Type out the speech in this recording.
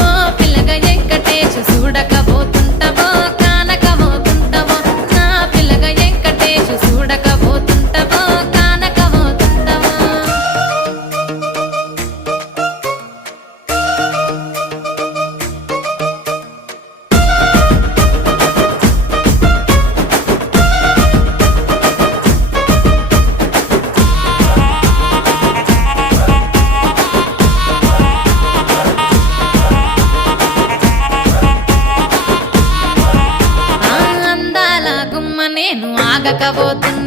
ఓ పిల్లగా వెంకటేశు చూడకపోతుంటవో కానకపోతుంటవో నా పిల్లగా వెంకటేశు చూడకపోతుంటవో కానకపోతుంటవో ఆ అందాల గుమ్మ నేను ఆగకపోతున్నా